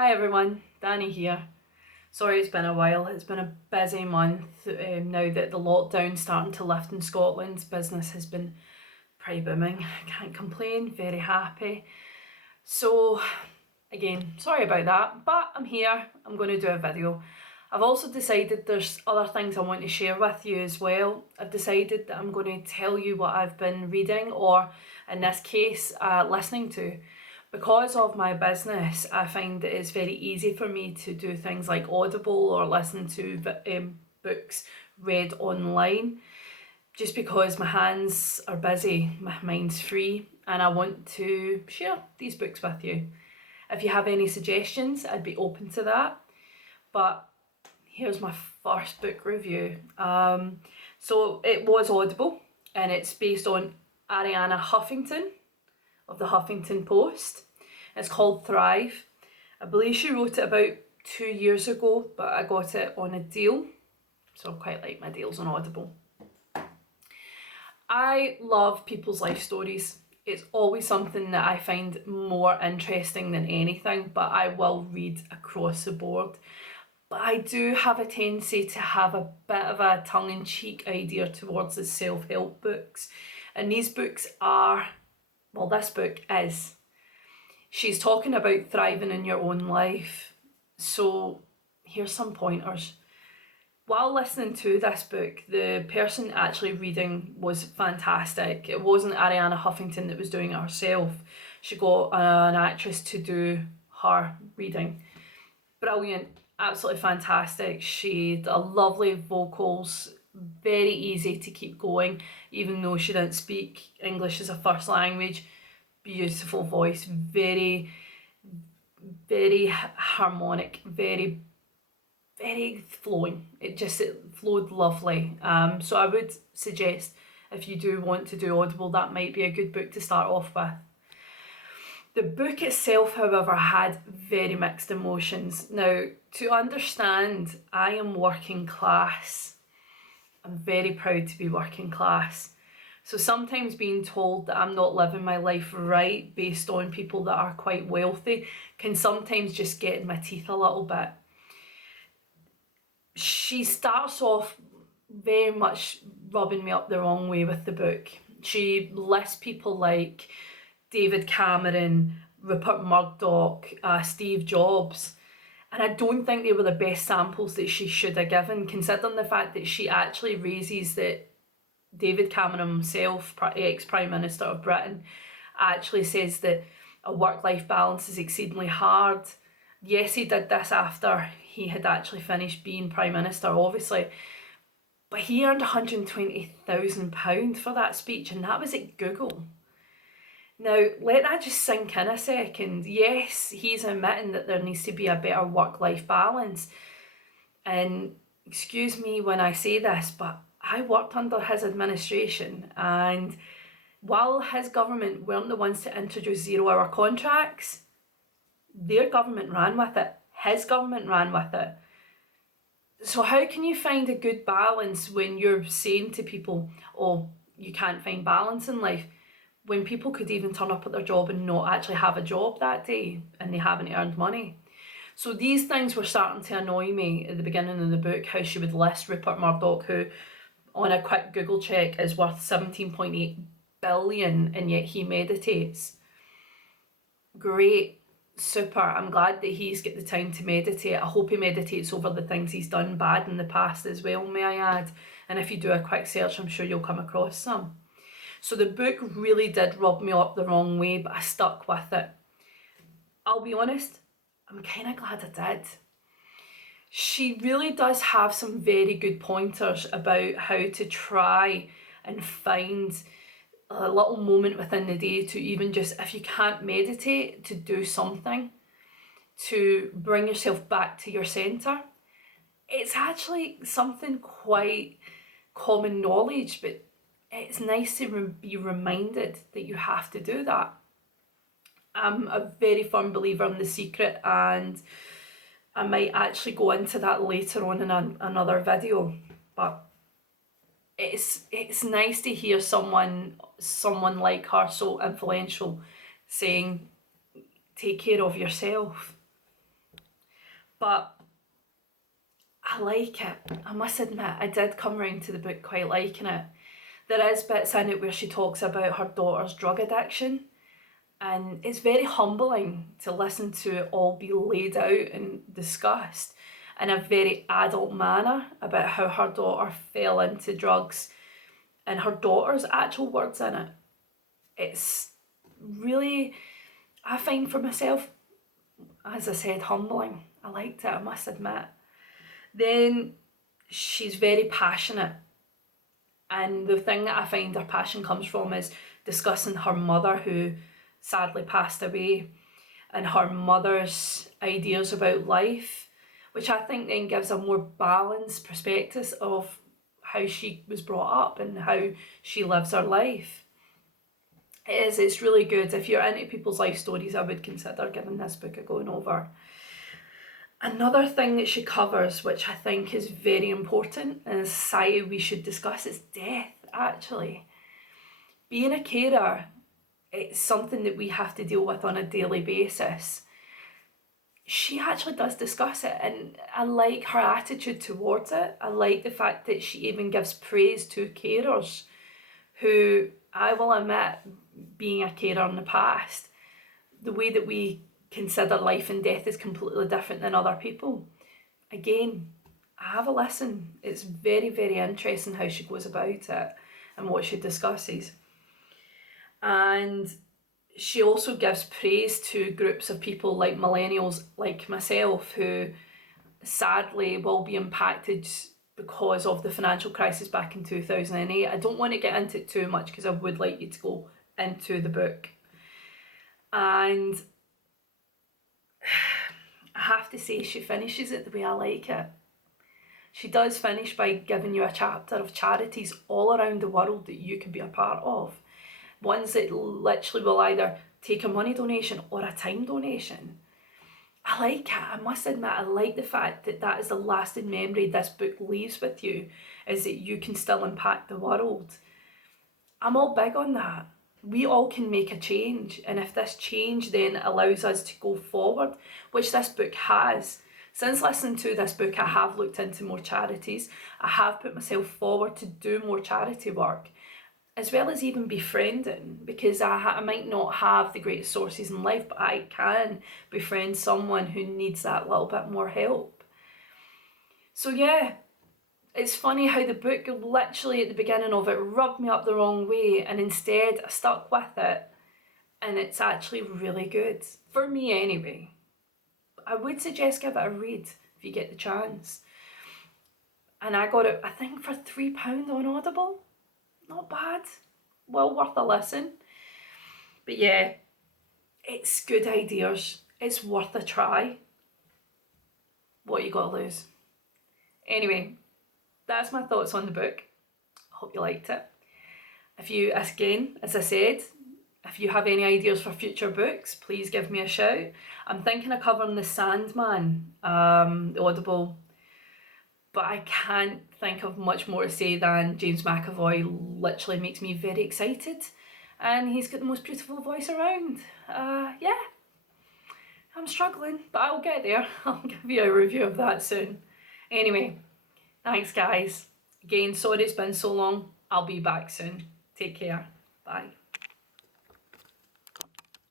Hi everyone, Danny here. Sorry it's been a while, it's been a busy month. Now that the lockdown's starting to lift in Scotland, business has been pretty booming. Can't complain, very happy. So again, sorry about that, but I'm here, I'm going to do a video. I've also decided there's other things I want to share with you as well. I've decided that I'm going to tell you what I've been reading, or in this case, listening to. Because of my business, I find that it's very easy for me to do things like Audible or listen to books read online, just because my hands are busy, my mind's free, and I want to share these books with you. If you have any suggestions, I'd be open to that. But here's my first book review. So it was Audible, and it's based on Arianna Huffington of the Huffington Post. It's called Thrive. I believe she wrote it about 2 years ago, but I got it on a deal, so I quite like my deals on Audible. I love people's life stories. It's always something that I find more interesting than anything, but I will read across the board. But I do have a tendency to have a bit of a tongue-in-cheek idea towards the self-help books. And these books are, well, this book is. She's talking about thriving in your own life. So here's some pointers. While listening to this book, the person actually reading was fantastic. It wasn't Arianna Huffington that was doing it herself. She got an actress to do her reading. Brilliant, absolutely fantastic. She had a lovely vocals, very easy to keep going, even though she didn't speak English as a first language. Beautiful voice, very, very harmonic, very flowing. It flowed lovely. So I would suggest, if you do want to do Audible, that might be a good book to start off with. The book itself, however, had very mixed emotions. Now, to understand, I am working class. I'm very proud to be working class. So sometimes being told that I'm not living my life right based on people that are quite wealthy can sometimes just get in my teeth a little bit. She starts off very much rubbing me up the wrong way with the book. She lists people like David Cameron, Rupert Murdoch, Steve Jobs. And I don't think they were the best samples that she should have given, considering the fact that she actually raises that David Cameron himself, ex-Prime Minister of Britain, actually says that a work-life balance is exceedingly hard. Yes, he did this after he had actually finished being Prime Minister, obviously, but he earned £120,000 for that speech, and that was at Google. Now, let that just sink in a second. Yes, he's admitting that there needs to be a better work-life balance, and excuse me when I say this, but I worked under his administration, and while his government weren't the ones to introduce 0-hour contracts, their government ran with it. His government ran with it. So how can you find a good balance when you're saying to people, oh, you can't find balance in life, when people could even turn up at their job and not actually have a job that day and they haven't earned money? So these things were starting to annoy me at the beginning of the book, how she would list Rupert Murdoch, who on a quick Google check is worth 17.8 billion, and yet he meditates. Great, super. I'm glad that he's got the time to meditate. I hope he meditates over the things he's done bad in the past as well, may I add. And if you do a quick search, I'm sure you'll come across some. So the book really did rub me up the wrong way, but I stuck with it. I'll be honest, I'm kind of glad I did. She really does have some very good pointers about how to try and find a little moment within the day to even just, if you can't meditate, to do something to bring yourself back to your centre. It's actually something quite common knowledge, but it's nice to be reminded that you have to do that. I'm a very firm believer in The Secret, and I might actually go into that later on in another video, but it's nice to hear someone like her, so influential, saying take care of yourself. But I like it. I must admit, I did come round to the book quite liking it. There is bits in it where she talks about her daughter's drug addiction, and it's very humbling to listen to it all be laid out and discussed in a very adult manner about how her daughter fell into drugs and her daughter's actual words in it. It's really, I find for myself, as I said, humbling. I liked it, I must admit. Then she's very passionate, and the thing that I find her passion comes from is discussing her mother, who sadly passed away, and her mother's ideas about life, which I think then gives a more balanced perspective of how she was brought up and how she lives her life. It's really good. If you're into people's life stories, I would consider giving this book a going over. Another thing that she covers, which I think is very important in a society we should discuss, is death, actually. Being a carer, it's something that we have to deal with on a daily basis. She actually does discuss it, and I like her attitude towards it. I like the fact that she even gives praise to carers, who, I will admit, being a carer in the past, the way that we consider life and death is completely different than other people. Again, have a listen. It's very, very interesting how she goes about it and what she discusses. And she also gives praise to groups of people like millennials like myself, who sadly will be impacted because of the financial crisis back in 2008. I don't want to get into it too much because I would like you to go into the book. And I have to say, she finishes it the way I like it. She does finish by giving you a chapter of charities all around the world that you can be a part of. Ones that literally will either take a money donation or a time donation. I like it. I must admit, I like the fact that that is the lasting memory this book leaves with you, is that you can still impact the world. I'm all big on that. We all can make a change, and if this change then allows us to go forward, which this book has. Since listening to this book, I have looked into more charities. I have put myself forward to do more charity work, as well as even befriending, because I might not have the greatest sources in life, but I can befriend someone who needs that little bit more help. So yeah, it's funny how the book literally at the beginning of it rubbed me up the wrong way, and instead I stuck with it, and it's actually really good. For me anyway. I would suggest give it a read if you get the chance. And I got it, I think, for £3 on Audible. Not bad. Well worth a listen. But yeah, it's good ideas. It's worth a try. What you got to lose? Anyway, that's my thoughts on the book. I hope you liked it. If you, again, as I said, if you have any ideas for future books, please give me a shout. I'm thinking of covering The Sandman, the Audible, but I can't think of much more to say than James McAvoy literally makes me very excited, and he's got the most beautiful voice around. Yeah, I'm struggling, but I'll get there. I'll give you a review of that soon. Anyway, thanks guys. Again, sorry it's been so long. I'll be back soon. Take care. Bye.